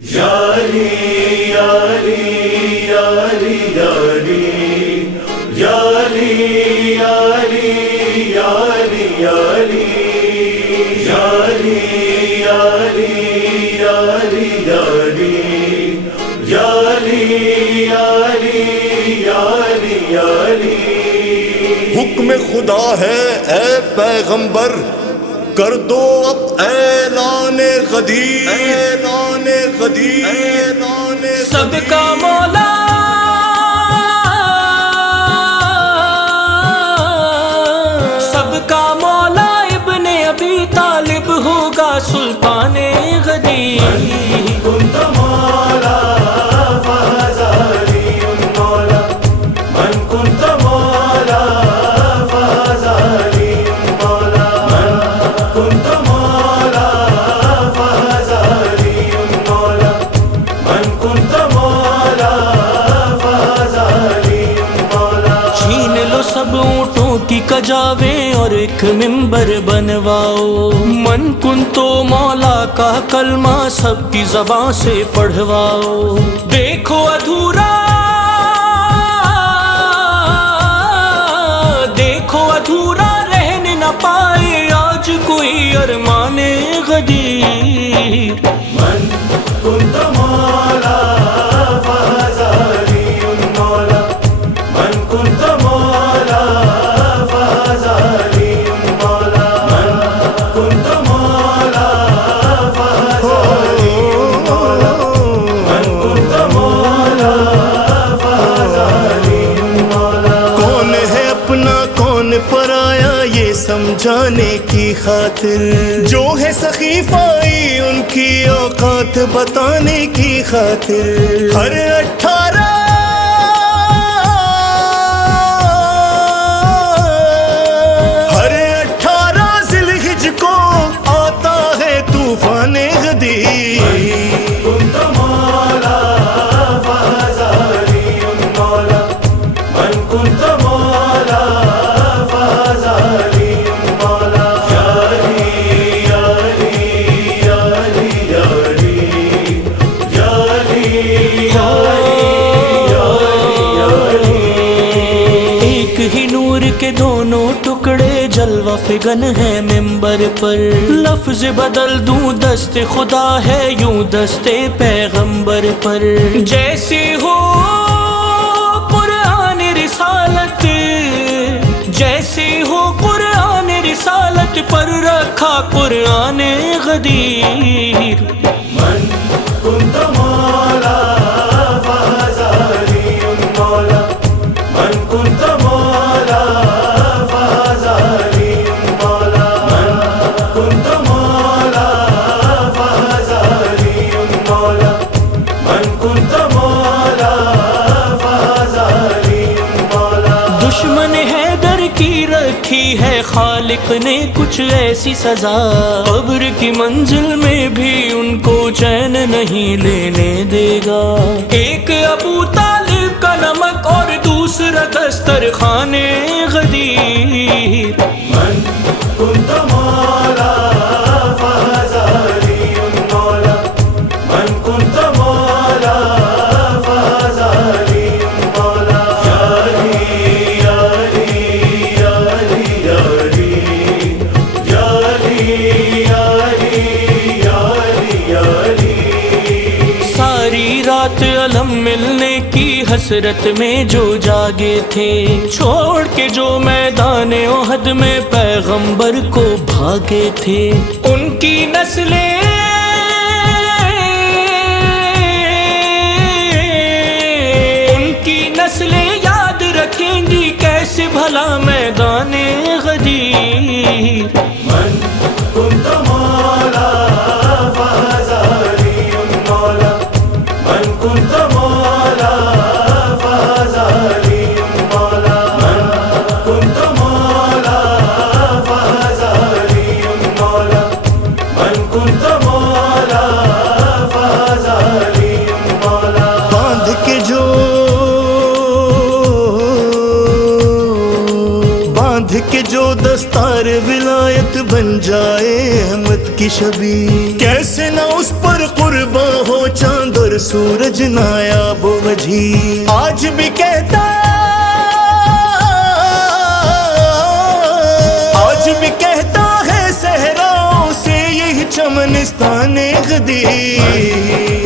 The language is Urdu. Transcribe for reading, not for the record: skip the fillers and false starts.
یاری یاری یاری یاری یاری یاری یاری یاری یاری یاری یاری یاری یاری یاری یاری یاری حکم خدا ہے اے پیغمبر، کر دو اب اعلان غدیر، اعلان غدیر، اعلان سب کا مولا سب کا مولا ابن ابی طالب ہوگا سلطان غدیر۔ كنت مولا فهذا لي مولا، من كنت مولا فهذا لي مولا، من كنت مولا فهذا لي مولا، من كنت مولا فهذا لي مولا۔ چھین لو سب اونٹوں کی کجاویں اور ایک ممبر بنواؤ، من کن تو مولا کا کلمہ سب کی زبان سے پڑھواؤ۔ دیکھو ادھورا رہنے نہ پائے آج کوئی ارمان غدیر۔ من كنت مولا فهذا لي مولا، من كنت مولا فهذا لي مولا، من كنت مولا فهذا لي مولا، من كنت مولا فهذا لي مولا۔ کون ہے اپنا کون پرایا یہ سمجھانے کی خاطر، جو ہے سخیفائی ان کی اوقات بتانے کی خاطر، ہر 18 ذی الحجہ کو آتا ہے طوفان غدیر۔ كنت مولا فهذا لي مولا، من كنت مولا فهذا لي مولا۔ یاری یاری یاری یاری یاری یاری۔ ایک ہی نور کے دونوں ٹکڑے جلوہ فگن ہے ممبر پر، لفظ بدل دوں دست خدا ہے یوں دست پیغمبر پر۔ جیسی ہو قرآن رسالت، جیسی ہو قرآن رسالت پر رکھا قرآن غدیر۔ من كنت مولا فهذا لي مولا، من كنت مولا فهذا لي مولا، من كنت مولا فهذا لي مولا، من كنت مولا فهذا لي مولا۔ دشمن حیدر کی رکھی ہے خالق نے کچھ ایسی سزا، قبر کی منزل میں بھی ان کو چین نہیں لینے دے گا۔ ایک ابو طالب کا نمک اور دوسرا دسترخوان غدیر۔ من كنت مولا فهذا لي مولا، من كنت مولا فهذا لي مولا۔ یاری یاری یاری یاری یاری یاری یاری یاری۔ ساری رات علم ملنے کی حسرت میں جو جاگے تھے، چھوڑ کے جو میدان احد میں پیغمبر کو بھاگے تھے، ان کی نسلیں یاد رکھیں گی کیسے بھلا میدان غدیر۔ من كنت مولا فهذا لي مولا، من كنت مولا فهذا لي مولا، من كنت مولا فهذا لي مولا، من كنت مولا فهذا لي مولا۔ باندھ کے جو دستار ولایت بن جائے احمد کی شبی، کیسے نہ اس پر قرباں ہو چاند سورج نایاب وجھی آج بھی کہتا ہے صحراؤں سے یہی چمنستان غدیر